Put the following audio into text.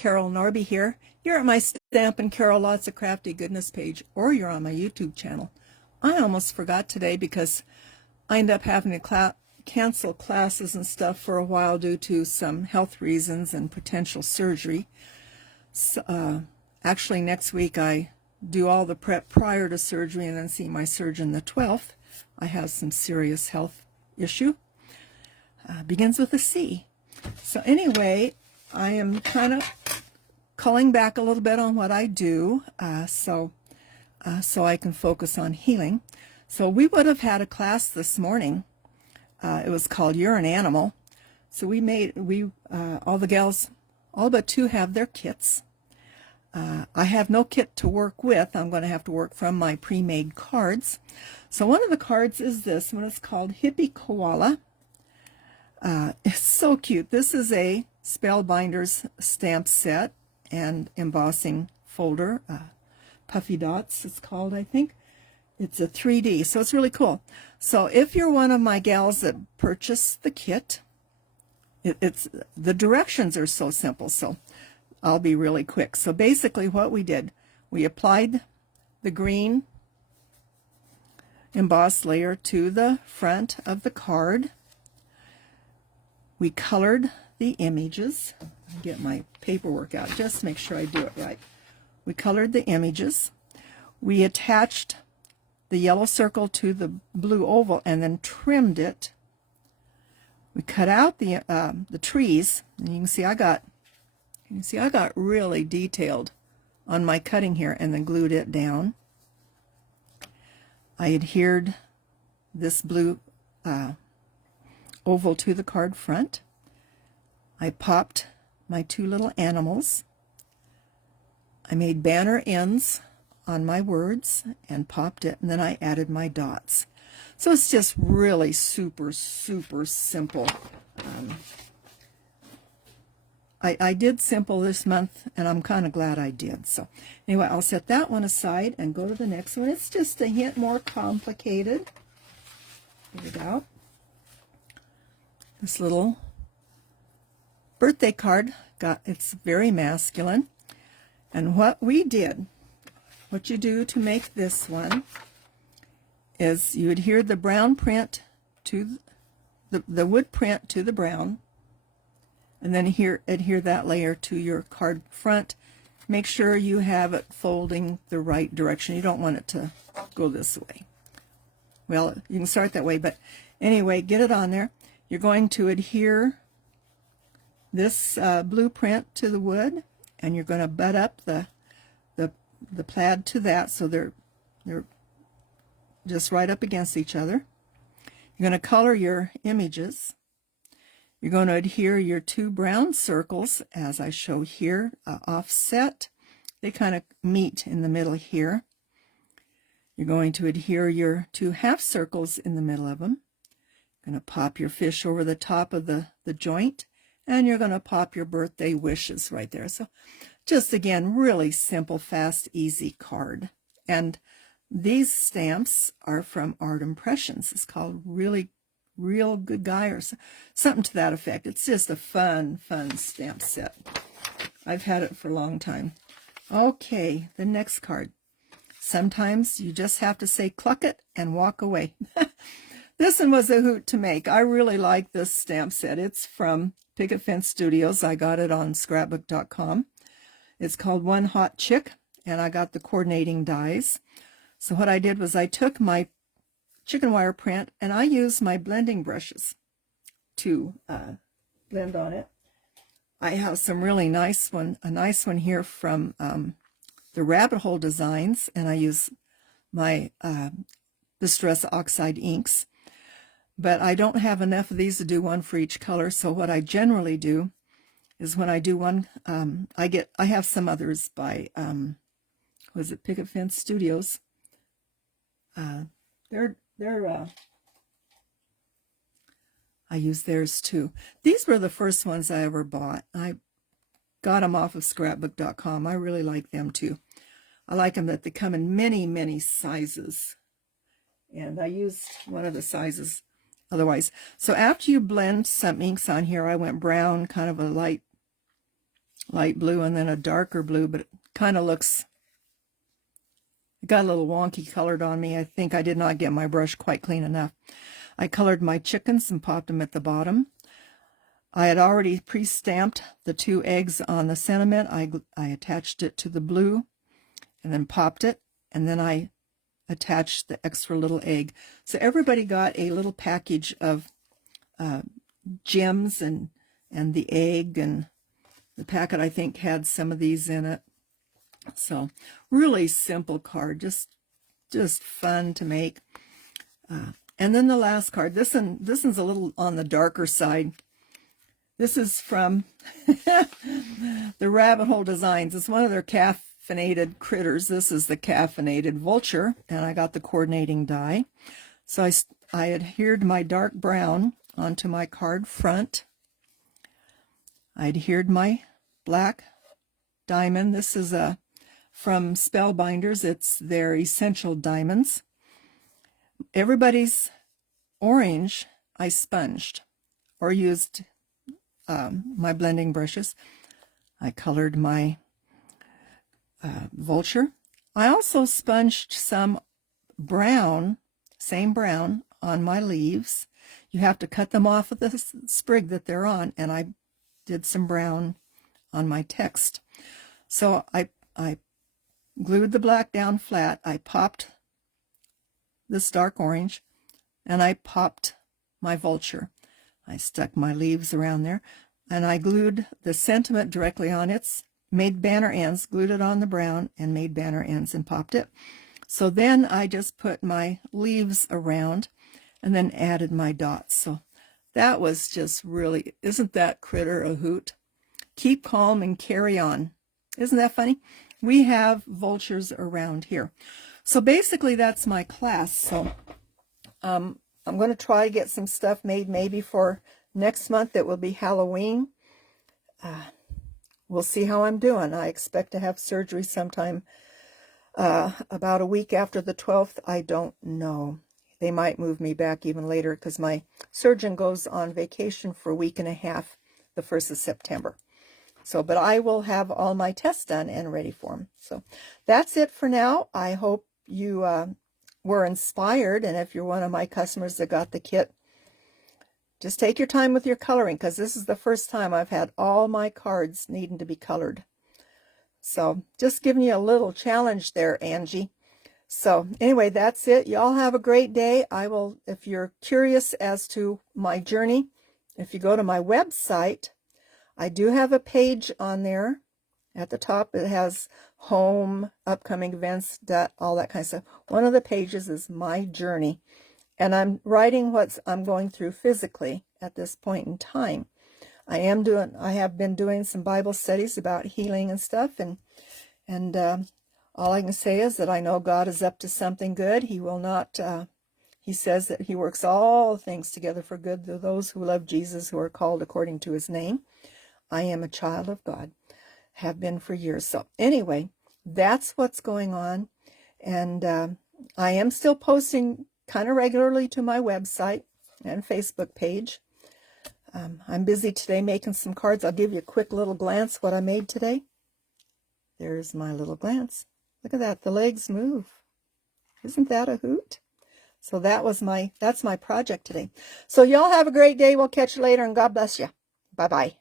Carol Norby here. You're at my Stampin' Carol Lots of Crafty Goodness page, or you're on my YouTube channel. I almost forgot today because I ended up having to cancel classes and stuff for a while due to some health reasons and potential surgery. So, actually, next week I do all the prep prior to surgery and then see my surgeon the 12th. I have some serious health issue. Begins with a C. So anyway, I am kind of culling back a little bit on what I do so I can focus on healing. So we would have had a class this morning. It was called You're an Animal. So all the gals, all but two, have their kits. I have no kit to work with. I'm going to have to work from my pre-made cards. So one of the cards is this one. It's called Hippie Koala. It's so cute. This is a Spellbinders stamp set and embossing folder. Puffy Dots it's called, I think. It's a 3D, so it's really cool. So if you're one of my gals that purchased the kit, the directions are so simple, so I'll be really quick. So basically what we did, we applied the green embossed layer to the front of the card. We colored the images. I'll get my paperwork out just to make sure I do it right. We colored the images. We attached the yellow circle to the blue oval and then trimmed it. We cut out the trees, and you can see I got really detailed on my cutting here, and then glued it down. I adhered this blue oval to the card front. I popped my two little animals. I made banner ends on my words and popped it, and then I added my dots. So it's just really super simple. I did simple this month, and I'm kind of glad I did. So anyway, I'll set that one aside and go to the next one. It's just a hint more complicated. Here we go. This little birthday card, it's very masculine. And what we did, what you do to make this one, is you adhere the brown print to the wood print to the brown, and then adhere that layer to your card front. Make sure you have it folding the right direction. You don't want it to go this way. Well, you can start that way, but anyway, get it on there. You're going to adhere this blueprint to the wood, and you're going to butt up the plaid to that, so they're just right up against each other. You're going to color your images. You're going to adhere your two brown circles, as I show here, offset. They kind of meet in the middle here. You're going to adhere your two half circles in the middle of them. You're going to pop your fish over the top of the joint, and you're going to pop your birthday wishes right there. So just, again, really simple, fast, easy card. And these stamps are from Art Impressions. It's called Real Good Guy, or something to that effect. It's just a fun stamp set. I've had it for a long time. Okay, the next card. Sometimes you just have to say cluck it and walk away. This one was a hoot to make. I really like this stamp set. It's from Picket Fence Studios. I got it on scrapbook.com. It's called One Hot Chick, and I got the coordinating dies. So what I did was I took my chicken wire print, and I used my blending brushes to blend on it. I have some really a nice one here from the Rabbit Hole Designs, and I use my Distress Oxide inks. But I don't have enough of these to do one for each color, so what I generally do is when I do one, I have some others by, was it Picket Fence Studios? I use theirs too. These were the first ones I ever bought. I got them off of scrapbook.com. I really like them too. I like them that they come in many sizes. And I used one of the sizes otherwise. So after you blend some inks on here, I went brown, kind of a light light blue and then a darker blue, but it kind of looks, it got a little wonky colored on me. I think I did not get my brush quite clean enough. I colored my chickens and popped them at the bottom. I had already pre-stamped the 2 eggs on the sentiment. I attached it to the blue and then popped it, and then I attached the extra little egg. So everybody got a little package of gems and the egg, and the packet I think had some of these in it. So really simple card, just fun to make. And then the last card, this one's a little on the darker side. This is from the Rabbit Hole Designs. It's one of their caffeinated critters. This is the caffeinated vulture, and I got the coordinating die. So I adhered my dark brown onto my card front. I adhered my black diamond. This is from Spellbinders. It's their essential diamonds. Everybody's orange I sponged or used my blending brushes. I colored my vulture. I also sponged some brown, same brown, on my leaves. You have to cut them off of the sprig that they're on, and I did some brown on my text. So I glued the black down flat. I popped this dark orange, and I popped my vulture. I stuck my leaves around there, and I glued the sentiment directly on it, made banner ends, glued it on the brown, and made banner ends and popped it. So then I just put my leaves around and then added my dots. So that was just really, isn't that critter a hoot? Keep calm and carry on. Isn't that funny? We have vultures around here. So basically that's my class. So I'm going to try to get some stuff made maybe for next month. It will be Halloween. We'll see how I'm doing. I expect to have surgery sometime about a week after the 12th. I don't know. They might move me back even later because my surgeon goes on vacation for a week and a half the 1st of September. So, but I will have all my tests done and ready for them. So that's it for now. I hope you were inspired, and if you're one of my customers that got the kit, just take your time with your coloring, because this is the first time I've had all my cards needing to be colored. So just giving you a little challenge there, Angie. So anyway, that's it. Y'all have a great day. I will, if you're curious as to my journey, if you go to my website, I do have a page on there. At the top, it has home, upcoming events, all that kind of stuff. One of the pages is my journey, and I'm writing what I'm going through physically at this point in time. I have been doing some Bible studies about healing and stuff, and all I can say is that I know God is up to something good. He will not. He says that He works all things together for good to those who love Jesus, who are called according to His name. I am a child of God. Have been for years. So anyway, that's what's going on, and I am still posting kind of regularly to my website and Facebook page. I'm busy today making some cards. I'll give you a quick little glance what I made today. There's my little glance. Look at that, the legs move. Isn't that a hoot? So that's my project today. So y'all have a great day. We'll catch you later, and God bless you. Bye-bye.